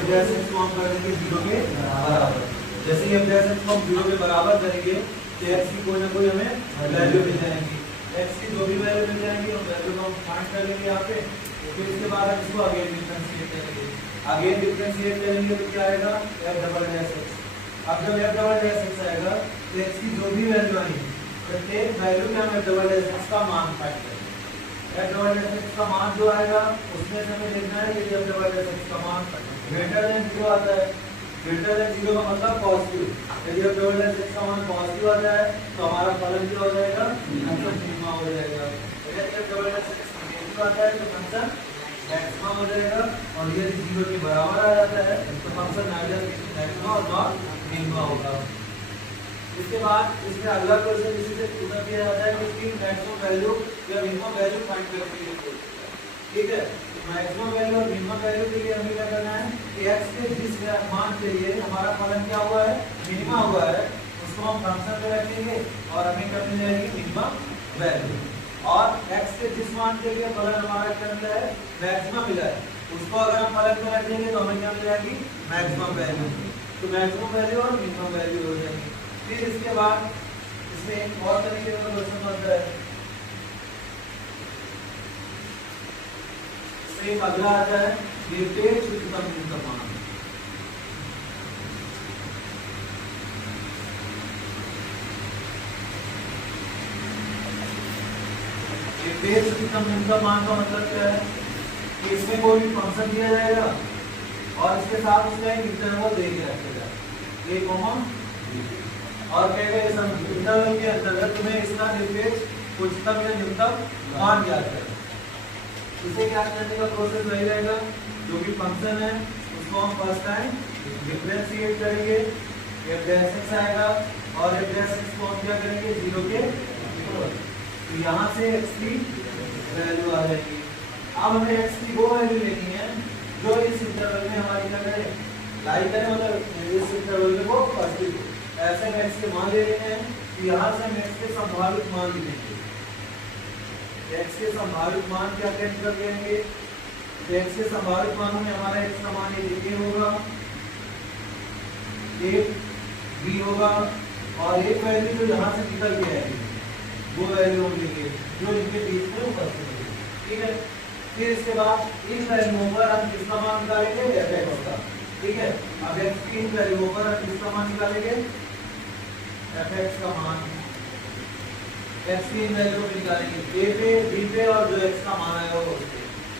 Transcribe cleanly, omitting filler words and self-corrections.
f dash x को हम कर देंगे 0 के बराबर। जैसे ही f डैश x को हम 0 के बराबर करेंगे तो x की कोई ना कोई हमें वैल्यू मिल जाएगी। x की जो भी वैल्यू मिल जाएगी उस वैल्यू को हम फाइंड कर लेंगे यहाँ पे। फिर इसके बाद हम इसको अगेन डिफरेंशिएट करेंगे। अगेन डिफरेंशिएट करेंगे तो क्या आएगा f डबल डैश x। अब जब f डबल डैश x आएगा तो x की जो भी वैल्यू आएगी प्रत्येक वैल्यू में हम f डबल डैश x का मान फाइंड करेंगे। f डबल डैश x का मान जो आएगा उसमें से हमें देखना है यदि f डबल डैश x का मान ग्रेटर देन 0 आता है, ग्रेटर देन 0 का मतलब पॉजिटिव। यदि f डबल डैश x का मान पॉजिटिव आता है तो हमारा फलन क्या हो जाएगा, फंक्शन मिनिमा हो जाएगा। यदि f double dash x negative आता है तो फंक्शन मैक्सिमा हो जाएगा, और यदि 0 के बराबर आ जाता है तो फंक्शन मैक्सिमा और नॉट मिनिमा होगा। इसके बाद इसमें अगला क्वेश्चन इसी से पूछा दिया जाता है कि इसकी मैक्सिमम वैल्यू या मिनिमम वैल्यू फाइंड करने के लिए। ठीक है, मैक्सिमम वैल्यू और मिनिमम वैल्यू के लिए हमें क्या करना है कि x के जिस मान के लिए हमारा फलन क्या हुआ है, मिनिमा हुआ है, उसको हम फंक्शन में रखेंगे और हमें क्या मिल जाएगी मिनिमम वैल्यू। और x के जिस मान के लिए फलन हमारा क्या मिला है, मैक्सिमम मिला है, उसको अगर हम फलन में रखेंगे तो हमें क्या मिल जाएगी मैक्सिमम वैल्यू। तो मैक्सिमम वैल्यू और मिनिमम वैल्यू हो जाएगी। फिर इसके बाद इसमें एक और तरीके का क्वेश्चन बनता है। इसमें एक अगला आता है निरपेक्ष उच्चतम न्यूनतम मान। निरपेक्ष उच्चतम न्यूनतम मान का मतलब क्या है कि इसमें कोई भी फंक्शन दिया जाएगा और इसके साथ उसमें एक इंटरवल दे के रखेगा, a कॉमा और कहेगा इस इंटरवल के अंतर्गत तुम्हें इसका निरपेक्ष उच्चतम या न्यूनतम मान ज्ञात करना। इसे ज्ञात करने का प्रोसेस वही रहेगा, जो भी फंक्शन है उसको हम फर्स्ट टाइम डिफरेंशिएट करेंगे, f डैश x आएगा और f डैश x को हम क्या करेंगे 0 के बराबर। तो यहाँ से x की वैल्यू आ जाएगी। अब हमें x की वो वैल्यू लेनी है जो इस इंटरवल में हमारी क्या करे लाई करे, मतलब इस इंटरवल में वो पॉजिटिव। ऐसे में x के मान ले लेने हैं कि यहाँ से हम x के संभावित मान लिखेंगे। x के संभावित मान क्या कर देंगे, तो x के संभावित मानों में हमारा x का मान a होगा, एक b होगा, और एक वैल्यू जो यहाँ से निकल के आएगी वो वैल्यू हम लेंगे जो इनके बीच में उपस्थित होगी। ठीक है, फिर इसके बाद इन वैल्यूओं पर हम किसका मान निकालेंगे f(x) का। ठीक है, अब x की इन वैल्यूओं पर हम किसका मान निकालेंगे f(x) का मान। x की इन वैल्यू को निकालेंगे a पे b पे और जो x का मान आएगा वो